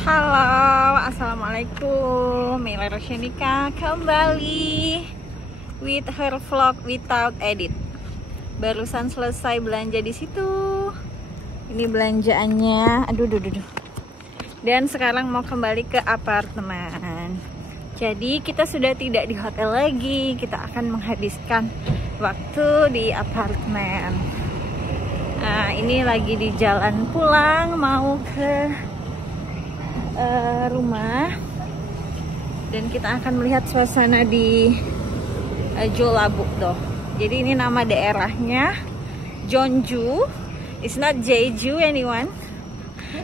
Halo, assalamualaikum. Mila Rosyanika kembali with her vlog without edit. Barusan selesai belanja di situ. Ini belanjaannya. Aduh. Dan sekarang mau kembali ke apartemen. Jadi kita sudah tidak di hotel lagi. Kita akan menghabiskan waktu di apartemen. Nah, ini lagi di jalan pulang mau ke rumah, dan kita akan melihat suasana di Jeollabuk-do. Jadi ini nama daerahnya Jeonju. It's not Jeju anyone.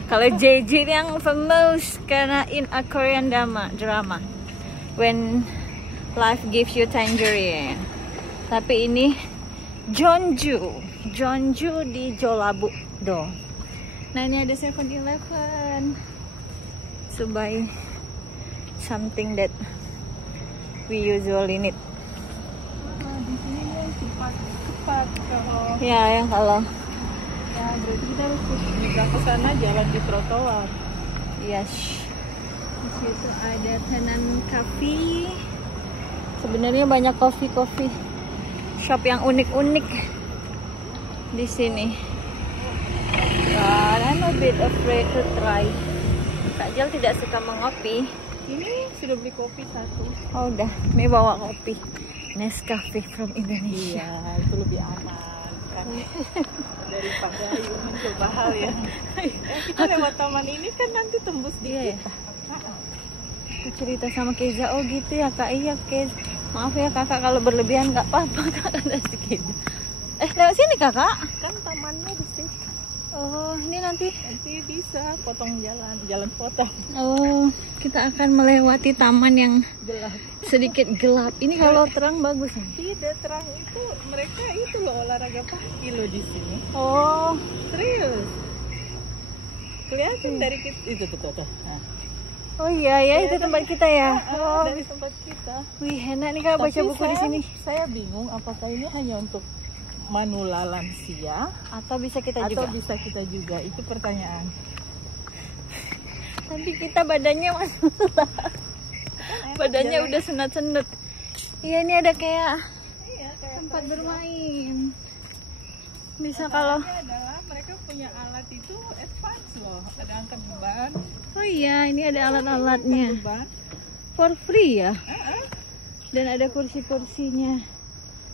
Kalau Jeju yang famous karena in a Korean drama when life gives you tangerine. Tapi ini Jeonju di Jeollabuk-do. Nah, ini ada 7-Eleven. To buy something that we usually need. Di sini cepat kalau Ya, yang kalau ya berarti kita harus nyebrang ke sana jalan di trotoar. yes. Di situ ada Tenan Cafe. Sebenarnya banyak coffee shop yang unik-unik di sini. But I'm a bit afraid to try. Kak Jel tidak suka mengopi. Ini sudah beli kopi satu. Oh udah, ini bawa kopi Nescafe from Indonesia. Iya, itu lebih aman kan daripada mencoba hal ya. Kita lewat taman ini kan nanti tembus di Iya ya. kita. Aku cerita sama Keza, oh gitu ya Kak. Iya Kez, maaf ya Kakak kalau berlebihan nggak apa-apa Kak, kata si Keza. Lewat sini Kakak. Kan tamannya di situ. Oh, ini nanti Bisa potong jalan potong. oh, kita akan melewati taman yang Gelap. sedikit gelap. Ini kalau terang bagus nih. Tidak terang itu mereka itu loh olahraga pagi loh di sini. Oh, Serius. Kelihatan dari kita itu tuh. Nah. oh iya ya, itu tempat kita ya. Oh, Dari tempat kita. wih enak nih Kak baca buku di sini. Saya bingung apakah ini hanya untuk manula lansia Atau bisa kita atau juga. bisa kita juga, itu pertanyaan. Tapi kita badannya masih badannya udah senat-senut. Iya, ini ada kayak Iya, kayak tempat bermain. Bisa kalau adalah mereka punya alat itu advance loh, ada angkat beban. oh iya, ini ada alat-alatnya Beban. for free ya. Dan ada kursi-kursinya.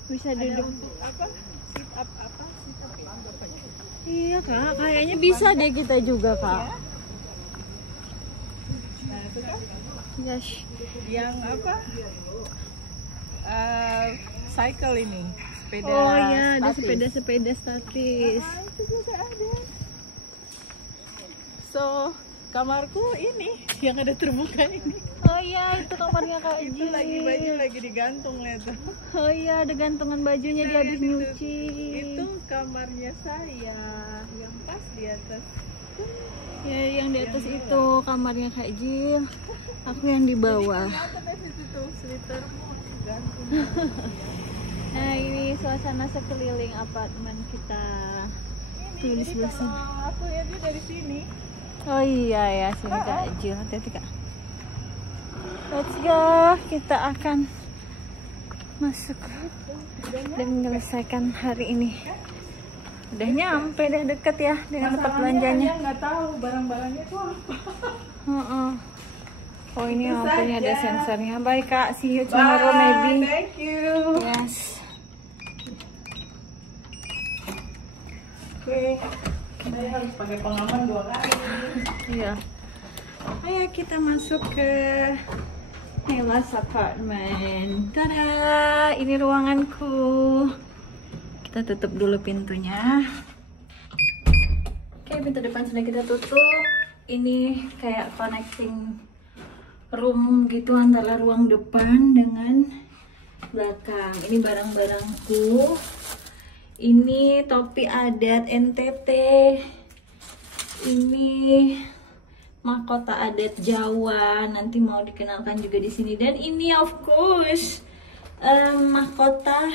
Bisa Ada duduk. untuk apa? Sit up apa? Sit up apa ya? Iya Kak, kayaknya bisa deh kita juga Kak. Nah, itu kan Yes. yang apa? Cycle ini, sepeda. Oh iya, ada statis. sepeda statis. Ah, itu juga ada. So, kamarku ini yang ada terbuka ini. Oh iya, itu kamarnya Kak Itu Ji. lagi baju lagi digantung lihat tuh. Oh iya, ada gantungan bajunya dia habis nyuci. Itu kamarnya saya yang pas di atas. Ya, yang di atas itu kamarnya Kak Jil. Aku yang di bawah. Kelihatan dari situ tuh slitermu gantung. Nah, ini suasana sekeliling apartemen kita. Tuh di sebelah sini. Kalau aku lihatnya dari sini. Oh iya ya, sini Kak Jil. Hati-hati Kak. Let's go. Kita akan masuk dan menyelesaikan hari ini. Udah nyampe, udah deket ya dengan tempat belanjanya. Saya nggak tahu barang-barangnya itu apa. Oh ini Itu lampunya ada saja. sensornya. Bye Kak, see you tomorrow maybe. Thank you. Yes. Oke. Saya harus pakai pengaman 2 kali. Iya. Ayo kita masuk ke Mila's apartment. Tada, ini ruanganku. Kita tutup dulu pintunya. Oke, pintu depan sudah kita tutup. Ini kayak connecting room gitu antara ruang depan dengan belakang. Ini barang-barangku. Ini topi adat NTT. Ini mahkota adat Jawa, nanti mau dikenalkan juga di sini. Dan ini of course mahkota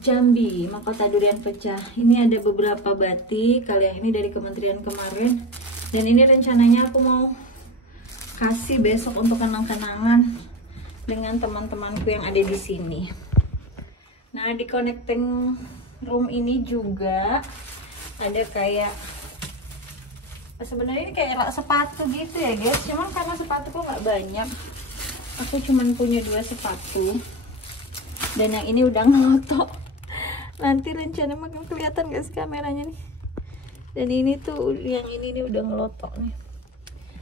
Jambi, mahkota durian pecah. Ini ada beberapa batik, kali yang ini dari kementerian kemarin. Dan ini rencananya aku mau kasih besok untuk kenang-kenangan dengan teman-temanku yang ada di sini. Nah, di connecting room ini juga ada kayak, sebenarnya ini kayak rak sepatu gitu ya guys, cuman karena sepatuku nggak banyak, aku cuman punya 2 sepatu dan yang ini udah ngelotok. Nanti rencana makin kelihatan guys kameranya nih. Dan ini tuh yang ini nih udah ngelotok nih.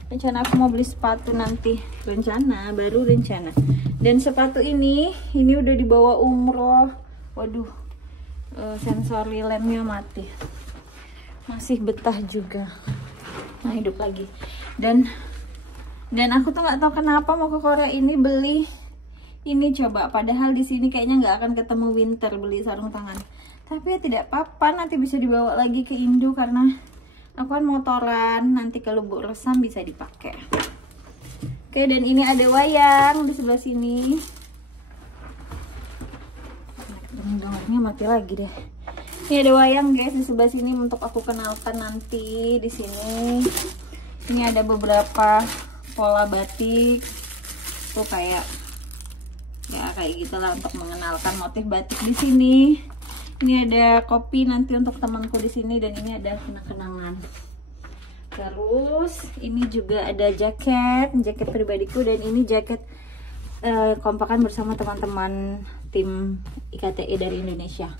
Rencana aku mau beli sepatu nanti, baru rencana. Dan sepatu ini udah dibawa umroh. Waduh, sensor lilemnya mati, masih betah juga. Nah, hidup lagi. Dan aku tuh nggak tahu kenapa mau ke Korea ini beli ini coba, padahal di sini kayaknya nggak akan ketemu winter beli sarung tangan. Tapi ya tidak apa-apa, nanti bisa dibawa lagi ke Indo karena aku kan motoran, nanti kalau Lubuk Resam bisa dipakai. Oke, dan ini ada wayang di sebelah sini. Dengarnya mati lagi deh. Ini ada wayang guys di sebelah sini untuk aku kenalkan nanti di sini. Ini ada beberapa pola batik. Tuh kayak gitulah untuk mengenalkan motif batik di sini. Ini ada kopi nanti untuk temanku di sini dan ini ada kenang-kenangan. Terus ini juga ada jaket pribadiku dan ini jaket kompakan bersama teman-teman tim IKTE dari Indonesia.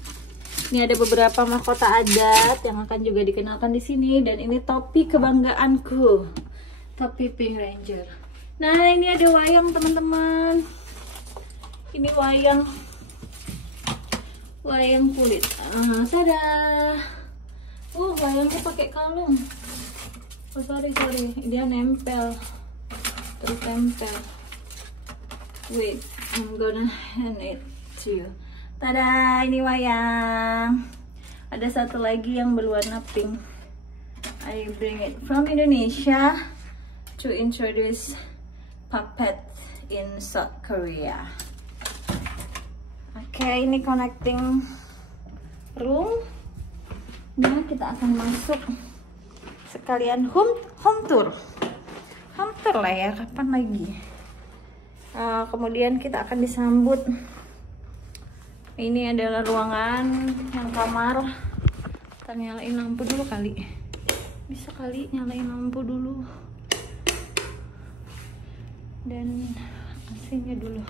Ini ada beberapa mahkota adat yang akan juga dikenalkan di sini dan ini topi kebanggaanku, topi Pink Ranger. Nah, ini ada wayang teman-teman. Ini wayang kulit. Tada. Wayangnya pakai kalung. Oh, sorry, dia nempel. Terus tempel. Wait, I'm gonna hand it to you. Tada, ini wayang. Ada satu lagi yang berwarna pink. I bring it from Indonesia to introduce puppet in South Korea. Oke, ini connecting room. Nah, kita akan masuk sekalian home tour lah ya, kapan lagi. Kemudian kita akan disambut. Ini adalah ruangan yang kamar. Kita nyalain lampu dulu kali. Bisa kali nyalain lampu dulu. Dan AC-nya dulu.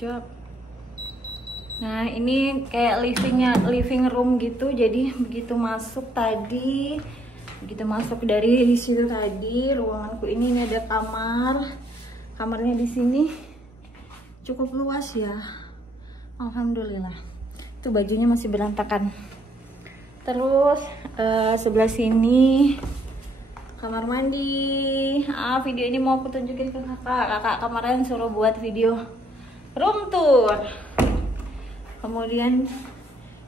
Job. Nah, ini kayak living room gitu. Jadi begitu masuk dari situ tadi ruanganku ini ada kamarnya di sini cukup luas ya, alhamdulillah. Itu bajunya masih berantakan. Terus sebelah sini kamar mandi. Video ini mau aku tunjukin ke kakak kemarin suruh buat video room tour. Kemudian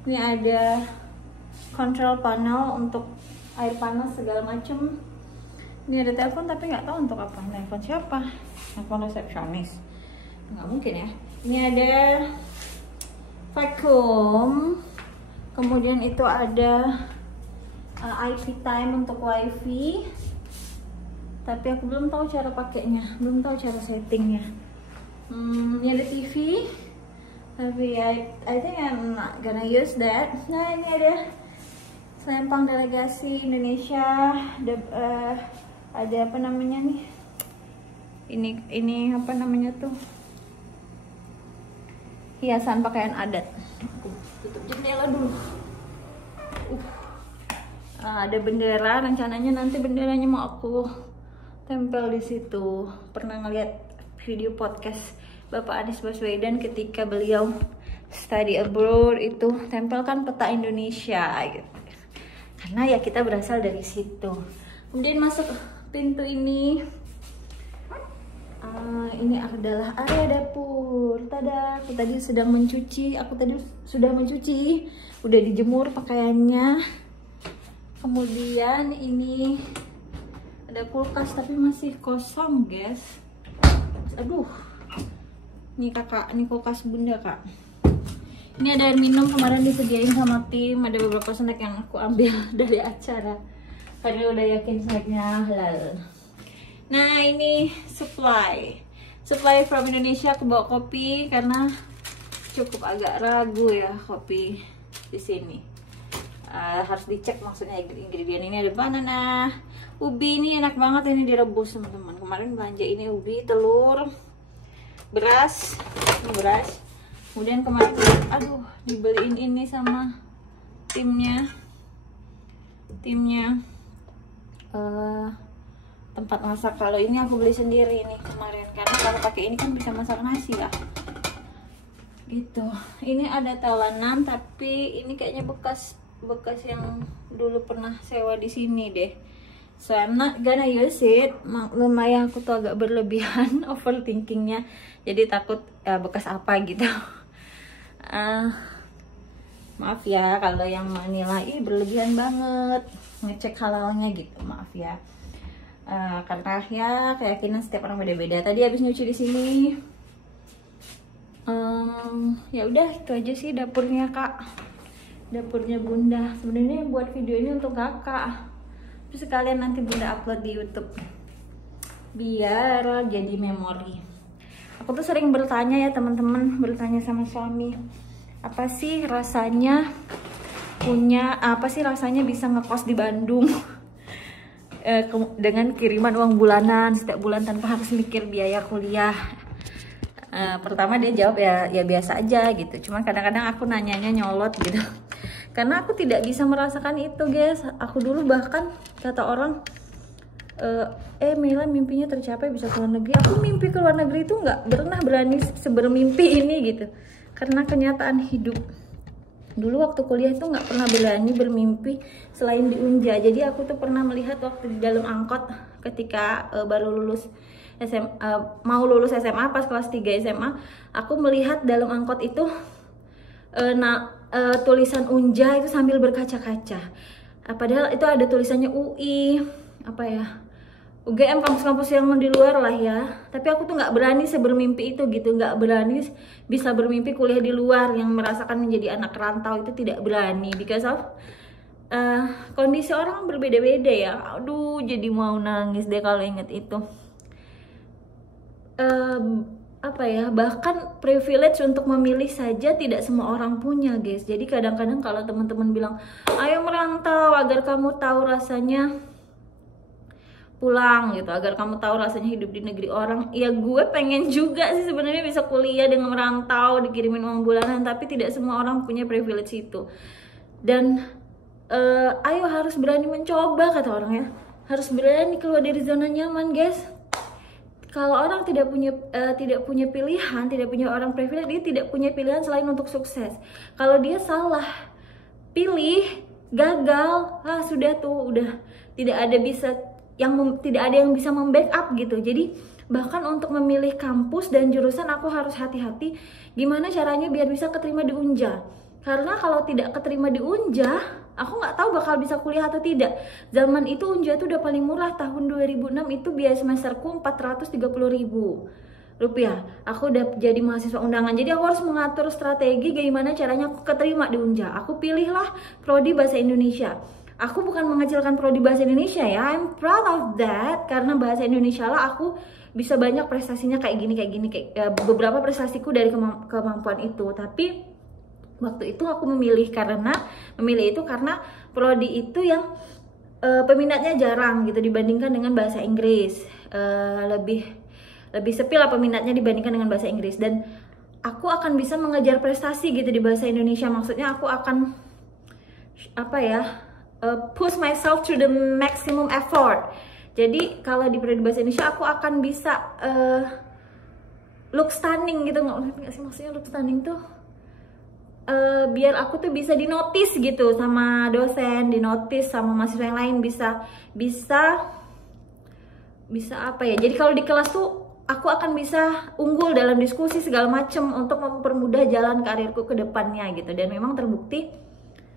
ini ada control panel untuk air panas segala macem. Ini ada telepon tapi nggak tahu untuk apa. Telepon siapa? Telepon resepsionis. Nggak mungkin ya. Ini ada vacuum. Kemudian itu ada IP time untuk wifi. Tapi aku belum tahu cara pakainya, belum tahu cara settingnya. Ini ada TV. Tapi I think I'm not gonna use that. Nah, ini ada selempang delegasi Indonesia. Ada apa namanya nih? Ini apa namanya tuh? Hiasan pakaian adat. Tutup jendela dulu. Ada bendera. Rencananya nanti benderanya mau aku tempel di situ. Pernah ngeliat video podcast Bapak Anies Baswedan ketika beliau study abroad itu tempelkan peta Indonesia gitu. Karena ya kita berasal dari situ. Kemudian masuk pintu ini. Ini adalah area dapur. Tada, aku tadi sudah mencuci. Udah dijemur pakaiannya. Kemudian ini Ada kulkas tapi masih kosong, guys. Aduh. Nih kakak, ini kulkas bunda kak. Ini ada air minum kemarin disediain sama tim. Ada beberapa snack yang aku ambil dari acara karena udah yakin snacknya halal. Nah ini supply from Indonesia. Aku bawa kopi karena cukup agak ragu ya kopi di sini. Harus dicek maksudnya ingredient. Ini ada banana, ubi. Ini enak banget ini direbus teman-teman. Kemarin belanja ini ubi, telur, beras, ini beras. Kemudian kemarin dibeliin ini sama timnya tempat masak. Kalau ini aku beli sendiri nih kemarin karena kalau pakai ini kan bisa masak nasi lah gitu. Ini ada taulanan tapi ini kayaknya bekas yang dulu pernah sewa di sini deh. So I'm not gonna use it. Lumayan aku tuh agak berlebihan overthinkingnya. Jadi takut bekas apa gitu. Maaf ya kalau yang menilai berlebihan banget ngecek halalnya gitu. Maaf ya. Karena ya keyakinan setiap orang beda-beda. Tadi habis nyuci di sini. Ya udah itu aja sih dapurnya kak. Dapurnya bunda. Sebenarnya buat video ini untuk kakak. Terus sekalian nanti bunda upload di YouTube. Biar jadi memori. Aku tuh sering bertanya ya teman-teman, bertanya sama suami, apa sih rasanya bisa ngekos di Bandung dengan kiriman uang bulanan setiap bulan tanpa harus mikir biaya kuliah. Pertama dia jawab ya biasa aja gitu. Cuma kadang-kadang aku nanyanya nyolot gitu. Karena aku tidak bisa merasakan itu guys. Aku dulu bahkan kata orang Mila mimpinya tercapai bisa ke luar negeri. Aku mimpi ke luar negeri itu nggak pernah berani sebermimpi ini gitu. Karena kenyataan hidup. Dulu waktu kuliah itu nggak pernah berani bermimpi selain di Unja. Jadi aku tuh pernah melihat waktu di dalam angkot ketika baru lulus mau lulus SMA pas kelas 3 SMA, aku melihat dalam angkot itu tulisan Unja itu sambil berkaca-kaca. Padahal itu ada tulisannya UI, UGM, kampus-kampus yang di luar lah ya. Tapi aku tuh nggak berani sebermimpi itu gitu, nggak berani bisa bermimpi kuliah di luar yang merasakan menjadi anak rantau itu tidak berani because of kondisi orang berbeda-beda ya. Aduh, jadi mau nangis deh kalau inget itu. Bahkan privilege untuk memilih saja tidak semua orang punya guys. Jadi kadang-kadang kalau teman-teman bilang ayo merantau agar kamu tahu rasanya pulang gitu, agar kamu tahu rasanya hidup di negeri orang, ya gue pengen juga sih sebenarnya bisa kuliah dengan merantau, dikirimin uang bulanan, tapi tidak semua orang punya privilege itu. Dan ayo harus berani mencoba kata orang ya, harus berani keluar dari zona nyaman guys. Kalau orang tidak punya pilihan, tidak punya orang privilege, dia tidak punya pilihan selain untuk sukses. Kalau dia salah pilih, gagal, sudah tuh udah tidak ada yang bisa membackup gitu. Jadi bahkan untuk memilih kampus dan jurusan aku harus hati-hati gimana caranya biar bisa keterima di Unja. Karena kalau tidak keterima di Unja, aku nggak tahu bakal bisa kuliah atau tidak. Zaman itu Unja itu udah paling murah, tahun 2006 itu biaya semesterku 430.000 rupiah. Aku udah jadi mahasiswa undangan, jadi aku harus mengatur strategi gimana caranya aku keterima di Unja. Aku pilihlah prodi bahasa Indonesia. Aku bukan mengecilkan prodi bahasa Indonesia ya, I'm proud of that, karena bahasa Indonesia lah aku bisa banyak prestasinya kayak gini beberapa prestasiku dari kemampuan itu. Tapi waktu itu aku memilih itu karena prodi itu yang peminatnya jarang gitu dibandingkan dengan bahasa Inggris. Lebih sepi lah peminatnya dibandingkan dengan bahasa Inggris, dan aku akan bisa mengejar prestasi gitu di bahasa Indonesia. Maksudnya aku akan push myself to the maximum effort. Jadi kalau di prodi bahasa Indonesia aku akan bisa look stunning gitu, nggak sih maksudnya look stunning tuh biar aku tuh bisa dinotis gitu sama dosen, dinotis sama mahasiswa yang lain, bisa apa ya, jadi kalau di kelas tuh aku akan bisa unggul dalam diskusi segala macem untuk mempermudah jalan karirku ke depannya gitu. Dan memang terbukti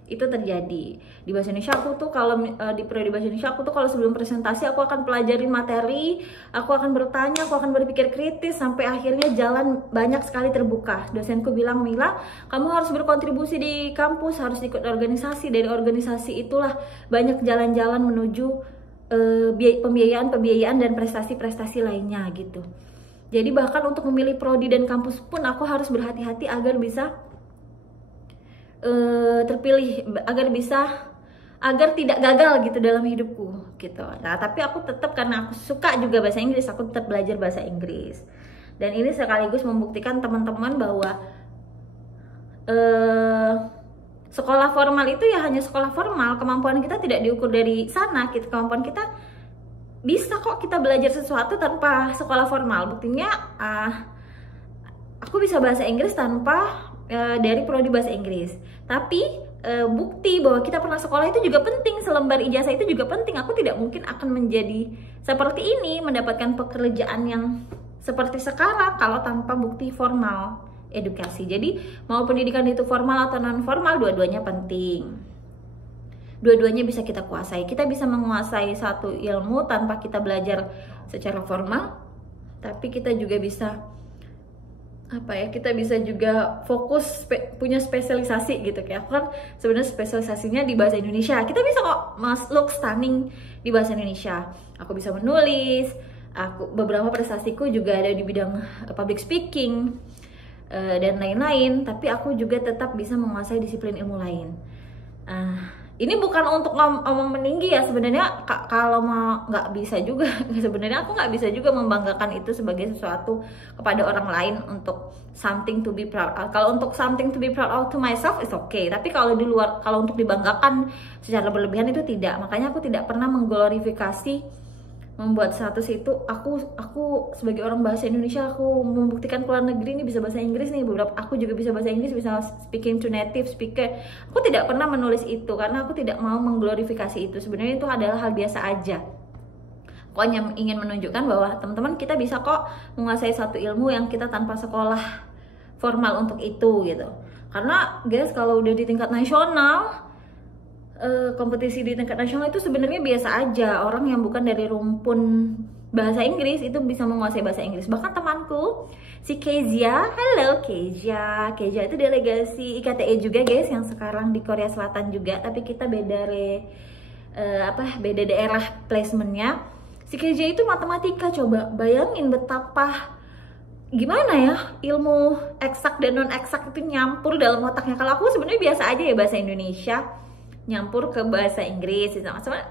itu terjadi. Di bahasa Indonesia aku tuh kalau di periode bahasa Indonesia aku tuh kalau sebelum presentasi aku akan pelajarin materi, aku akan bertanya, aku akan berpikir kritis sampai akhirnya jalan banyak sekali terbuka. Dosenku bilang, "Mila, kamu harus berkontribusi di kampus, harus ikut organisasi. Dari organisasi itulah banyak jalan-jalan menuju pembiayaan dan prestasi-prestasi lainnya," gitu. Jadi bahkan untuk memilih prodi dan kampus pun aku harus berhati-hati agar bisa terpilih, agar tidak gagal gitu dalam hidupku gitu. Nah, tapi aku tetap, karena aku suka juga bahasa Inggris, aku tetap belajar bahasa Inggris. Dan ini sekaligus membuktikan teman-teman bahwa sekolah formal itu ya hanya sekolah formal. Kemampuan kita tidak diukur dari sana gitu. Kemampuan kita bisa kok kita belajar sesuatu tanpa sekolah formal. Buktinya aku bisa bahasa Inggris tanpa dari prodi bahasa Inggris. Tapi bukti bahwa kita pernah sekolah itu juga penting, selembar ijazah itu juga penting. Aku tidak mungkin akan menjadi seperti ini, mendapatkan pekerjaan yang seperti sekarang kalau tanpa bukti formal edukasi. Jadi mau pendidikan itu formal atau non formal, dua-duanya penting. Dua-duanya bisa kita kuasai. Kita bisa menguasai satu ilmu tanpa kita belajar secara formal, tapi kita juga bisa kita bisa juga fokus punya spesialisasi gitu. Kayak aku kan sebenarnya spesialisasinya di bahasa Indonesia. Kita bisa kok look stunning di bahasa Indonesia. Aku bisa menulis, beberapa prestasiku juga ada di bidang public speaking dan lain-lain, tapi aku juga tetap bisa menguasai disiplin ilmu lain. Ini bukan untuk ngomong meninggi ya sebenarnya, kalau mau nggak bisa juga. Sebenarnya aku nggak bisa juga membanggakan itu sebagai sesuatu kepada orang lain untuk something to be proud. Kalau untuk something to be proud of to myself is okay, tapi kalau di luar, kalau untuk dibanggakan secara berlebihan itu tidak. Makanya aku tidak pernah mengglorifikasi membuat status itu aku sebagai orang bahasa Indonesia, aku membuktikan ke luar negeri ini bisa bahasa Inggris nih, beberapa aku juga bisa bahasa Inggris, bisa speaking to native speaker. Aku tidak pernah menulis itu karena aku tidak mau mengglorifikasi itu. Sebenarnya itu adalah hal biasa aja. Aku hanya ingin menunjukkan bahwa teman-teman kita bisa kok menguasai satu ilmu yang kita tanpa sekolah formal untuk itu gitu. Karena guys, kalau udah di tingkat nasional, kompetisi di tingkat nasional itu sebenarnya biasa aja. Orang yang bukan dari rumpun bahasa Inggris itu bisa menguasai bahasa Inggris. Bahkan temanku si Kezia, halo Kezia itu delegasi IKTE juga guys, yang sekarang di Korea Selatan juga, tapi kita beda beda daerah placementnya. Si Kezia itu matematika, coba bayangin betapa gimana ya ilmu eksak dan non eksak itu nyampur dalam otaknya. Kalau aku sebenarnya biasa aja ya bahasa Indonesia nyampur ke bahasa Inggris,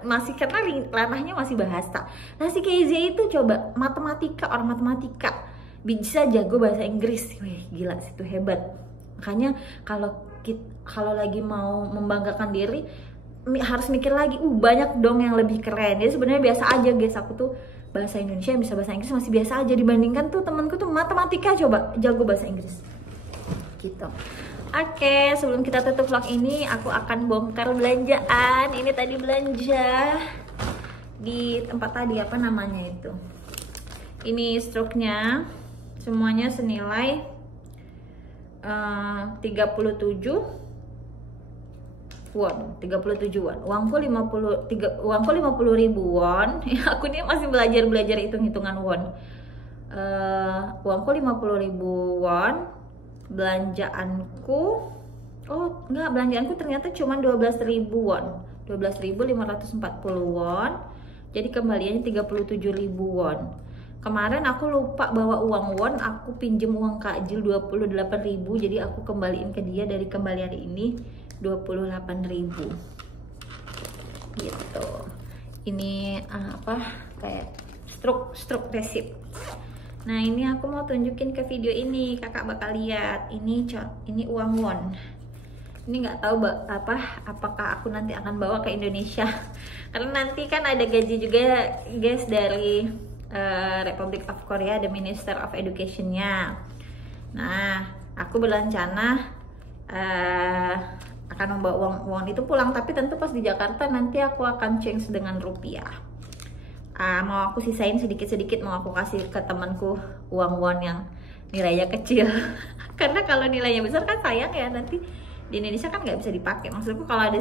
masih karena ranahnya masih bahasa. Nah si KZ itu coba matematika, orang matematika bisa jago bahasa Inggris. Wih, gila, itu hebat. Makanya kalau lagi mau membanggakan diri harus mikir lagi, banyak dong yang lebih keren. Jadi sebenarnya biasa aja guys, aku tuh bahasa Indonesia bisa bahasa Inggris masih biasa aja dibandingkan tuh temanku tuh matematika coba jago bahasa Inggris gitu. Oke, sebelum kita tutup vlog ini, aku akan bongkar belanjaan. Ini tadi belanja di tempat tadi, apa namanya itu. Ini struknya, semuanya senilai 37 won. Uangku 50.000 won. Aku ini masih belajar hitung-hitungan won. Uangku 50.000 won. Belanjaanku ternyata cuma 12.000 won, 12.540 won. Jadi kembaliannya 37.000 won. Kemarin aku lupa bawa uang won, aku pinjem uang Kak Jil 28.000, jadi aku kembaliin ke dia dari kembalian ini 28.000 gitu. Ini kayak struk resip. Nah ini aku mau tunjukin ke video ini, kakak bakal lihat. Ini uang won. Ini nggak tahu apakah aku nanti akan bawa ke Indonesia. Karena nanti kan ada gaji juga guys dari Republic of Korea, the Minister of Education-nya. Nah aku berencana akan membawa uang itu pulang, tapi tentu pas di Jakarta nanti aku akan change dengan rupiah. Mau aku sisain sedikit-sedikit, mau aku kasih ke temanku uang won yang nilainya kecil. Karena kalau nilainya besar kan sayang ya, nanti Di Indonesia kan nggak bisa dipakai. Maksudku kalau ada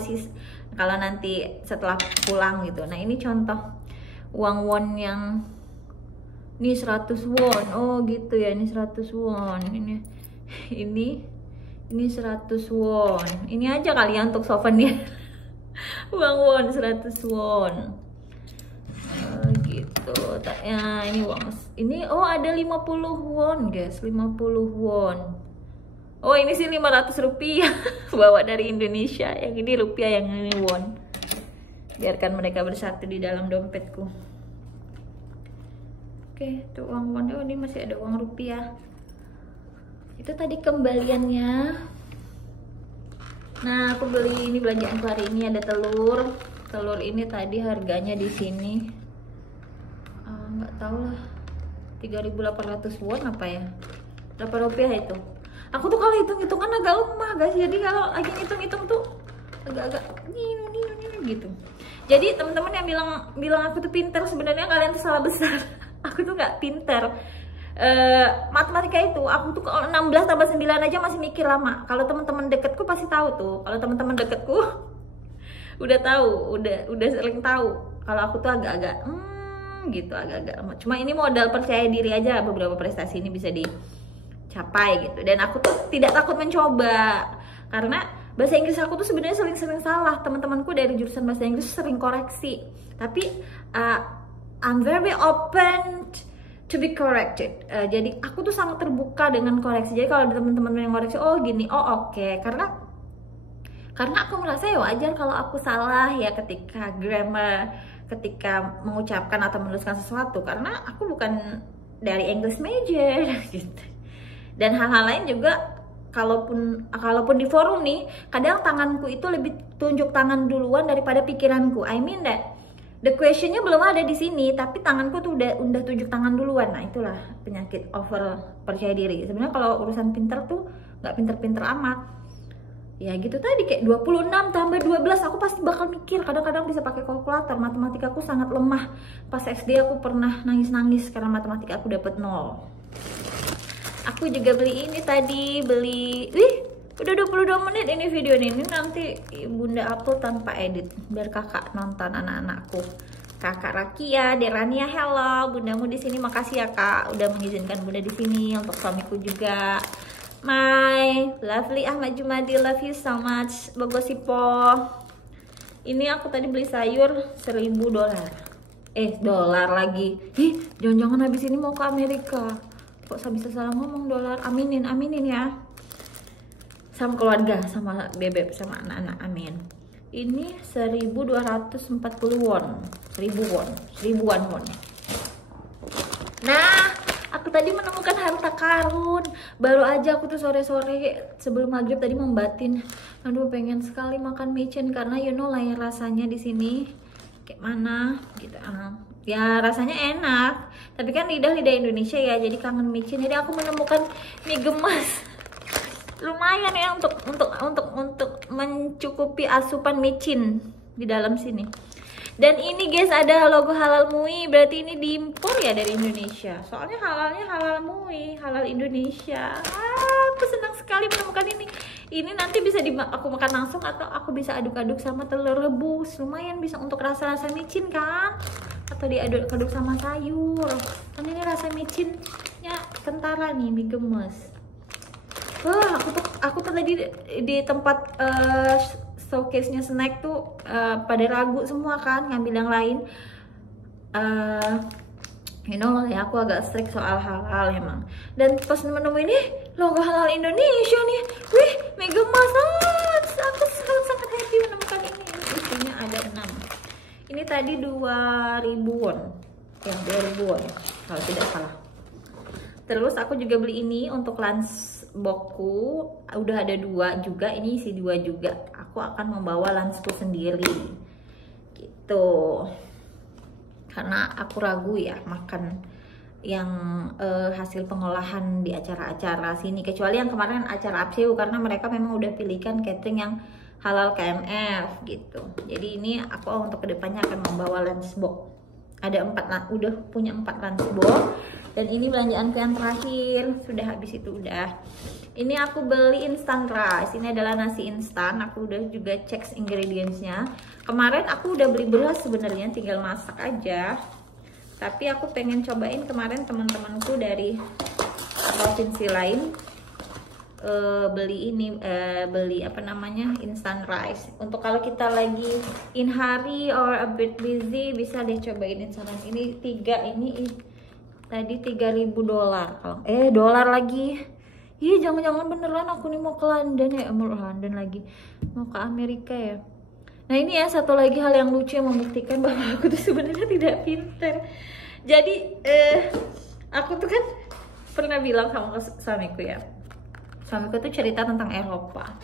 kalau nanti setelah pulang gitu. Nah ini contoh uang won yang ini 100 won. Oh gitu ya, ini 100 won. Ini 100 won. Ini aja kali ya untuk souvenir. Uang won 100 won. Gitu. Ya, ini uang. Ini oh ada 50 won, guys. 50 won. Oh, ini sih 500 rupiah. Bawa dari Indonesia. Yang ini rupiah, yang ini won. Biarkan mereka bersatu di dalam dompetku. Oke, tuh uang won. Oh, ini masih ada uang rupiah. Itu tadi kembaliannya. Nah, aku beli ini belanjaan hari ini, ada telur. Telur ini tadi harganya di sini nggak tahu lah, 3.800 won apa ya? Berapa rupiah itu? Aku tuh kalau hitung-hitungan agak lemah, guys. Jadi kalau lagi hitung-hitung tuh agak-agak gitu. Jadi teman-teman yang bilang aku tuh pinter, sebenarnya kalian tuh salah besar. Aku tuh nggak pinter. Matematika itu aku tuh kalau 16 tambah 9 aja masih mikir lama. Kalau teman-teman deketku pasti tahu tuh. Kalau teman-teman deketku udah tahu, udah sering tahu. Kalau aku tuh agak-agak gitu, agak-agak lama. Cuma ini modal percaya diri aja, beberapa prestasi ini bisa dicapai gitu. Dan aku tuh tidak takut mencoba. Karena bahasa Inggris aku tuh sebenarnya sering salah. Teman-temanku dari jurusan bahasa Inggris sering koreksi. Tapi I'm very open to be corrected. Jadi aku tuh sangat terbuka dengan koreksi. Jadi kalau ada teman-teman yang koreksi, oh gini, oh oke. Karena aku merasa ya wajar kalau aku salah ya ketika grammar, ketika mengucapkan atau menuliskan sesuatu, karena aku bukan dari English major gitu. Dan hal-hal lain juga, kalaupun di forum nih, kadang tanganku itu lebih tunjuk tangan duluan daripada pikiranku. I mean that the questionnya belum ada di sini, tapi tanganku tuh udah tunjuk tangan duluan. Nah itulah penyakit over percaya diri. Sebenarnya kalau urusan pinter tuh nggak pinter-pinter amat. Ya gitu tadi, kayak 26 tambah 12 aku pasti bakal mikir. Kadang-kadang bisa pakai kalkulator. Matematika aku sangat lemah. Pas SD aku pernah nangis-nangis karena matematika aku dapet 0. Aku juga beli ini tadi, udah 22 menit ini video ini nanti Bunda upload tanpa edit biar kakak nonton anak-anakku. Kakak Rakia, Derania, hello, bundamu di sini, makasih ya kak udah mengizinkan bunda di sini. Untuk suamiku juga, my lovely Ahmad Jumadi, love you so much. Bogosipo. Ini aku tadi beli sayur $1.000. Dolar lagi. Jangan-jangan habis ini mau ke Amerika. Kok bisa salah ngomong dolar? Aminin ya. Sama keluarga, sama bebek, sama anak-anak, amin. Ini 1.240 won. 1000-an won. Nah, aku tadi menemukan harta karun. Baru aja aku tuh sore-sore sebelum maghrib tadi membatin. Aduh, pengen sekali makan micin karena you know lah ya rasanya di sini kayak mana gitu. Ya rasanya enak, tapi kan lidah Indonesia ya, jadi kangen micin. Jadi aku menemukan mie gemas. Lumayan ya untuk mencukupi asupan micin di dalam sini. Dan ini guys ada logo halal MUI, berarti ini diimpor ya dari Indonesia. Soalnya halalnya halal MUI, halal Indonesia. Aku senang sekali menemukan ini. Ini nanti bisa aku makan langsung atau aku bisa aduk-aduk sama telur rebus. Lumayan bisa untuk rasa-rasa micin kan? Atau diaduk-aduk sama sayur. Kan ini rasa micinnya kentara nih, mie gemes. Wah, aku tuh tadi di tempat showcase-nya snack tuh pada ragu semua kan ngambil yang lain. You know lah ya, aku agak strict soal halal emang. Dan pas menemuin ini logo halal Indonesia nih, wih, mie gemas banget. Aku sangat happy menemukan ini. Isinya ada 6. Ini tadi 2.000 won. Ya, 2.000 won kalau tidak salah. Terus aku juga beli ini untuk lunchboxku. Udah ada 2 juga, ini isi 2 juga. Aku akan membawa lunchku sendiri gitu. Karena aku ragu ya makan yang hasil pengolahan di acara-acara sini, kecuali yang kemarin acara APSEU, karena mereka memang udah pilihkan catering yang halal KMF gitu. Jadi ini aku untuk kedepannya akan membawa lunchbox. Ada 4, udah punya 4 lunchbox. Dan ini belanjaanku yang terakhir, sudah habis itu udah. Ini aku beli instant rice. Ini adalah nasi instan. Aku udah juga cek ingredientsnya. Kemarin aku udah beli beras sebenarnya, tinggal masak aja. Tapi aku pengen cobain kemarin teman-temanku dari provinsi lain beli apa namanya, instant rice. Untuk kalau kita lagi in hurry or a bit busy, bisa deh cobain instant rice. Ini tadi $3.000 kalau dolar lagi. Iya, jangan-jangan beneran aku nih mau ke London ya, mau London lagi, mau ke Amerika ya. Nah ini ya satu lagi hal yang lucu yang membuktikan bahwa aku tuh sebenarnya tidak pinter. Jadi aku tuh kan pernah bilang sama suamiku ya, suamiku tuh cerita tentang Eropa.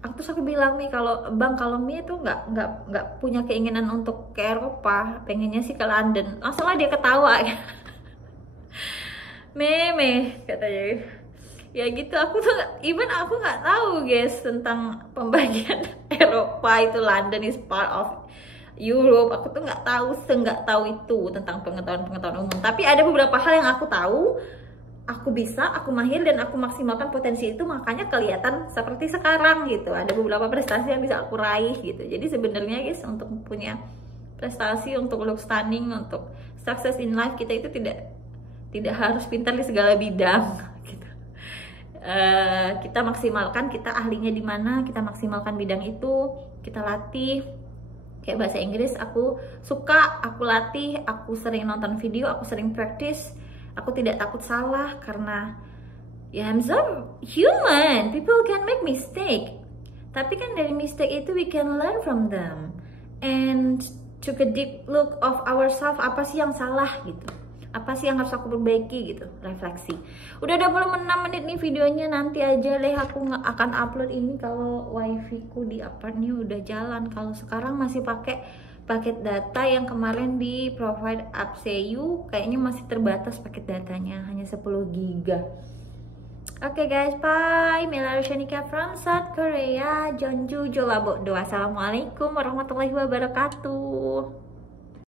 Aku bilang, Mi, kalau Mi itu nggak punya keinginan untuk ke Eropa, pengennya sih ke London. Masalah dia ketawa ya. Meme katanya. Ya gitu, aku tuh aku nggak tahu guys tentang pembagian Eropa itu London is part of Europe. Aku tuh nggak tahu itu tentang pengetahuan umum. Tapi ada beberapa hal yang aku tahu, aku bisa, aku mahir, dan aku maksimalkan potensi itu, makanya kelihatan seperti sekarang gitu. Ada beberapa prestasi yang bisa aku raih gitu. Jadi sebenarnya guys, untuk punya prestasi, untuk look stunning, untuk success in life, kita itu tidak harus pintar di segala bidang gitu. Kita maksimalkan, kita ahlinya di mana, kita maksimalkan bidang itu, kita latih. Kayak bahasa Inggris aku suka, aku latih, aku sering nonton video, aku sering practice. Aku tidak takut salah karena ya I'm so human, people can make mistake. Tapi kan dari mistake itu we can learn from them and took a deep look of ourselves. Apa sih yang salah gitu? Apa sih yang harus aku perbaiki gitu? Refleksi. Udah 26 menit nih videonya, nanti aja deh aku nggak akan upload ini kalau wifi ku di apartnya udah jalan. Kalau sekarang masih pakai paket data yang kemarin di provide Upseu, kayaknya masih terbatas paket datanya, hanya 10 GB. Oke guys, bye. Mila Roshanika from South Korea, Jeonju, Jolabo. Assalamualaikum warahmatullahi wabarakatuh.